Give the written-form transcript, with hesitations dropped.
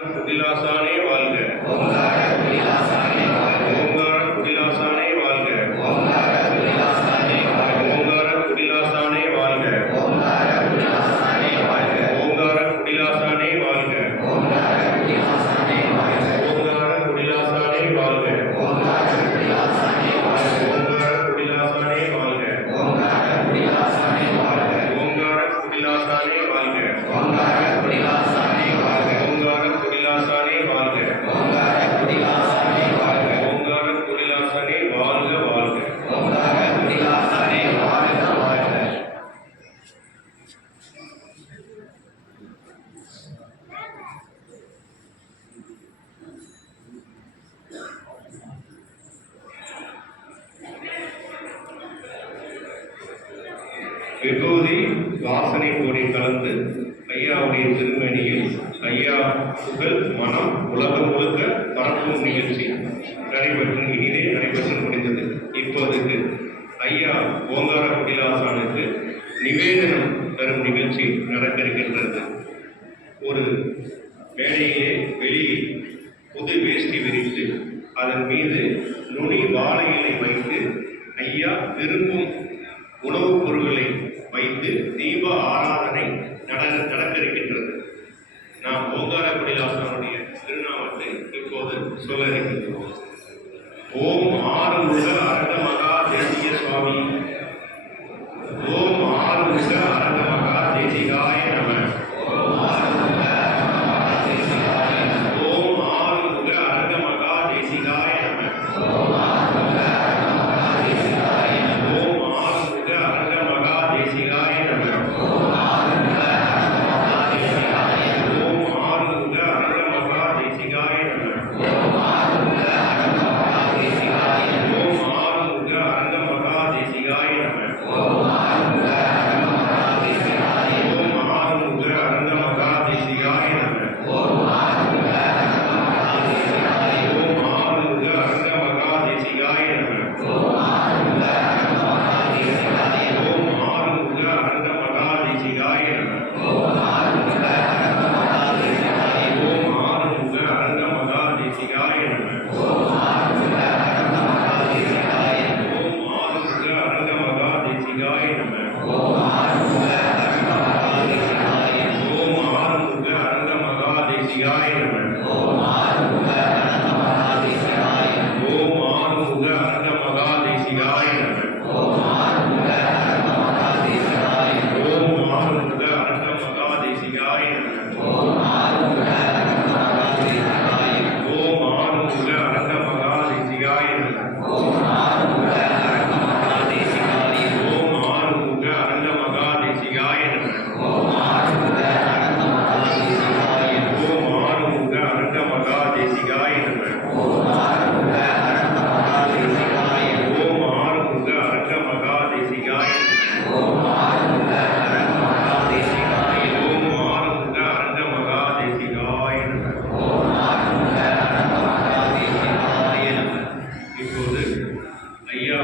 குடிலாசானே வாழ்க. ஓங்கார குடிலாசானே வாழ்க. ஓங்கார குடிலாசானே வாழ்க. ஓங்கார குடிலாசானே வாழ்க. ஓங்கார குடிலாசானே வாழ்க. ஓங்கார குடிலாசானே வாழ்க. ஓங்கார குடிலாசானே வாழ்க. ஓங்கார குடிலாசானே வாழ்க. ஓங்கார குடிலாசானே வாழ்க. ஓங்கார குடிலாசானே வாழ்க. ஓங்கார குடிலாசானே வாழ்க. ஓங்கார குடிலாசானே வாழ்க. ஓங்கார குடிலாசானே வாழ்க. ஓங்கார குடிலாசானே வாழ்க. ஓங்கார குடிலாசானே வாழ்க. ஓங்கார குடிலாசானே வாழ்க. ஓங்கார குடிலாசானே வாழ்க வாழ்க. ஓங்கார குடிலாசானே வாழ்க வாழ்க. விபூதி வாசனை பொடி கலந்து ஐயாவுடைய திருமணியில் ஐயா புகழ் மனம் உலகம் முழுக்க பரப்பும் நிகழ்ச்சி இனிதே நடைபெற்று முடிந்தது. இப்போதுக்கு ஐயா ஓங்கார குடிலாசானுக்கு நிவேதனம் தரும் நிகழ்ச்சி நடக்க இருக்கின்றது. ஒரு மேடையிலே வெளியில் புது வேஷ்டி விரித்து அதன் மீது நுனி வாழை இலை வைத்து ஐயா விரும்பும் உணவுப் பொருட்களை வைத்து தீப ஆராதனை நடக்க இருக்கின்றது. நாம் ஓங்கார குடிலாசனுடைய திருநாமத்தை இப்போது சொல்ல இருக்கின்றோம். ஓம் ஆறுமுக அரங்க மகா தேசிய சுவாமி. ஓம் ஆறுமுக அரங்க மகா தேசிகாய நம. ஓம் ஆறுமுக அரங்க மகா தேசிகாய நம. ஓம் ஆறுமுக அரங்க மகா தேசிகாய நம. ஓம் ஆறுமுக அரங்க மகா தேசிகாய நம. ஓம் ஆறுமுக அரங்க மகா தேசிகாய நம. ஓம் ஆறுமுக அரங்க மகா தேசிகாய நம. ஓம் ஆறுமுக அரங்க மகா தேசிகாய நம. ஓம் ஆறுமுக அரங்க மகா தேசிகாய நம. ஓம் ஆறுமுக அரங்க மகா தேசிகாய நம. ஓம் ஆறுமுக அரங்க மகா தேசிகாய நம. ஓம் ஆறுமுக அரங்க மகா தேசிகாய நம. ஓம் ஆறுமுக அரங்க மகா தேசிகாய நம. ஓம் ஆறுமுக அரங்க மகா தேசிகாய நம. ஓம் ஆறுமுக அரங்க மகா தேசிகாய நம. ஓம் ஆறுமுக அரங்க மகா தேசிகாய நம. ஓம் ஆறுமுக அரங்க மகா தேசிகாய நம. ஓம் ஆறுமுக அரங்க மகா தேசிகாய நம. ஓம் ஆறுமுக அரங்க மகா தேசிகாய நம. இப்போது ஐயா